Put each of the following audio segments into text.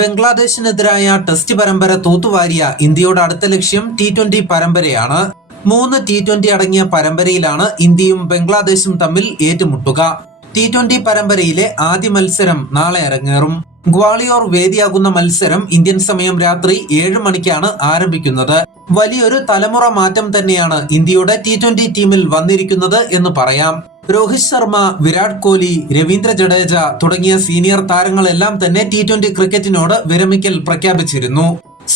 ബംഗ്ലാദേശിനെതിരായ test പരമ്പര തൂത്തുവാരിയ ഇന്ത്യയുടെ അടുത്ത ലക്ഷ്യം ടി ട്വന്റി പരമ്പരയാണ്. മൂന്ന് ടി ട്വന്റി അടങ്ങിയ പരമ്പരയിലാണ് ഇന്ത്യയും ബംഗ്ലാദേശും തമ്മിൽ ഏറ്റുമുട്ടുക. ടി ട്വന്റി പരമ്പരയിലെ ആദ്യ മത്സരം നാളെ അരങ്ങേറും. ഗ്വാളിയോർ വേദിയാകുന്ന മത്സരം ഇന്ത്യൻ സമയം രാത്രി ഏഴ് മണിക്കാണ് ആരംഭിക്കുന്നത്. വലിയൊരു തലമുറ മാറ്റം തന്നെയാണ് ഇന്ത്യയുടെ ടി ടീമിൽ വന്നിരിക്കുന്നത് എന്ന് പറയാം. രോഹിത് ശർമ്മ വിരാട് കോഹ്ലി രവീന്ദ്ര ജഡേജ തുടങ്ങിയ സീനിയർ താരങ്ങളെല്ലാം തന്നെ ടി ട്വന്റി ക്രിക്കറ്റിനോട് വിരമിക്കൽ പ്രഖ്യാപിച്ചിരുന്നു.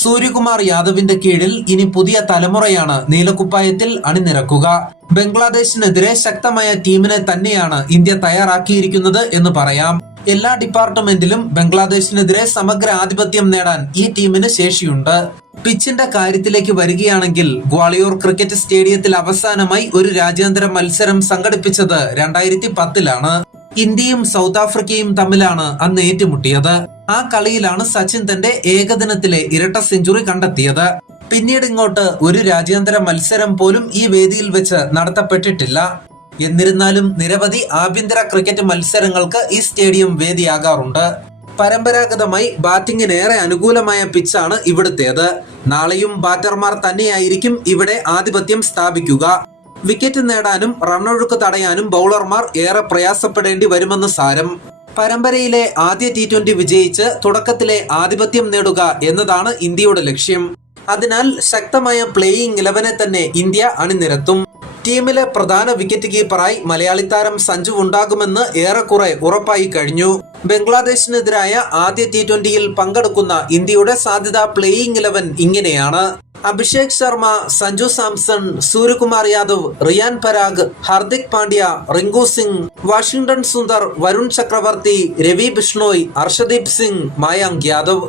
സൂര്യകുമാർ യാദവിന്റെ കീഴിൽ ഇനി പുതിയ തലമുറയാണ് നീലക്കുപ്പായത്തിൽ അണിനിരക്കുക. ബംഗ്ലാദേശിനെതിരെ ശക്തമായ ടീമിനെ തന്നെയാണ് ഇന്ത്യ തയ്യാറാക്കിയിരിക്കുന്നത് എന്ന് പറയാം. എല്ലാ ഡിപ്പാർട്ട്മെന്റിലും ബംഗ്ലാദേശിനെതിരെ സമഗ്ര ആധിപത്യം നേടാൻ ഈ ടീമിന് ശേഷിയുണ്ട്. പിച്ചിന്റെ കാര്യത്തിലേക്ക് വരികയാണെങ്കിൽ ഗ്വാളിയോർ ക്രിക്കറ്റ് സ്റ്റേഡിയത്തിൽ അവസാനമായി ഒരു രാജ്യാന്തര മത്സരം സംഘടിപ്പിച്ചത് രണ്ടായിരത്തി പത്തിലാണ് ഇന്ത്യയും സൗത്ത് ആഫ്രിക്കയും തമ്മിലാണ് അന്ന് ഏറ്റുമുട്ടിയത്. ആ കളിയിലാണ് സച്ചിൻ തന്റെ ഏകദിനത്തിലെ ഇരട്ട സെഞ്ചുറി കണ്ടെത്തിയത്. പിന്നീട് ഇങ്ങോട്ട് ഒരു രാജ്യാന്തര മത്സരം പോലും ഈ വേദിയിൽ വെച്ച് നടത്തപ്പെട്ടിട്ടില്ല. എന്നിരുന്നാലും നിരവധി ആഭ്യന്തര ക്രിക്കറ്റ് മത്സരങ്ങൾക്ക് ഈ സ്റ്റേഡിയം വേദിയാകാറുണ്ട്. പരമ്പരാഗതമായി ബാറ്റിംഗിന് ഏറെ അനുകൂലമായ പിച്ചാണ് ഇവിടുത്തേത്. നാളെയും ബാറ്റർമാർ തന്നെയായിരിക്കും ഇവിടെ ആധിപത്യം സ്ഥാപിക്കുക. വിക്കറ്റ് നേടാനും റണ്ണൊഴുക്ക് തടയാനും ബൗളർമാർ ഏറെ പ്രയാസപ്പെടേണ്ടി വരുമെന്ന് സാരം. പരമ്പരയിലെ ആദ്യ ടി ട്വന്റി വിജയിച്ച് തുടക്കത്തിലെ ആധിപത്യം നേടുക എന്നതാണ് ഇന്ത്യയുടെ ലക്ഷ്യം. അതിനാൽ ശക്തമായ പ്ലേയിങ് ഇലവനെ തന്നെ ഇന്ത്യ അണിനിരത്തും. ടീമിലെ പ്രധാന വിക്കറ്റ് കീപ്പറായി മലയാളി താരം സഞ്ജു ഉണ്ടാകുമെന്ന് ഏറെക്കുറെ ഉറപ്പായി കഴിഞ്ഞു. ബംഗ്ലാദേശിനെതിരായ ആദ്യ ടി ട്വന്റിയിൽ പങ്കെടുക്കുന്ന ഇന്ത്യയുടെ സാധ്യത പ്ലേയിങ് ഇലവൻ ഇങ്ങനെയാണ്. അഭിഷേക് ശർമ്മ സഞ്ജു സാംസൺ സൂര്യകുമാർ യാദവ് റിയാൻ പരാഗ് ഹാർദിക് പാണ്ഡ്യ റിങ്കു സിംഗ് വാഷിംഗ്ടൺ സുന്ദർ വരുൺ ചക്രവർത്തി രവി ബിഷ്ണോയ് അർഷദീപ് സിംഗ് മായാങ്ക് യാദവ്.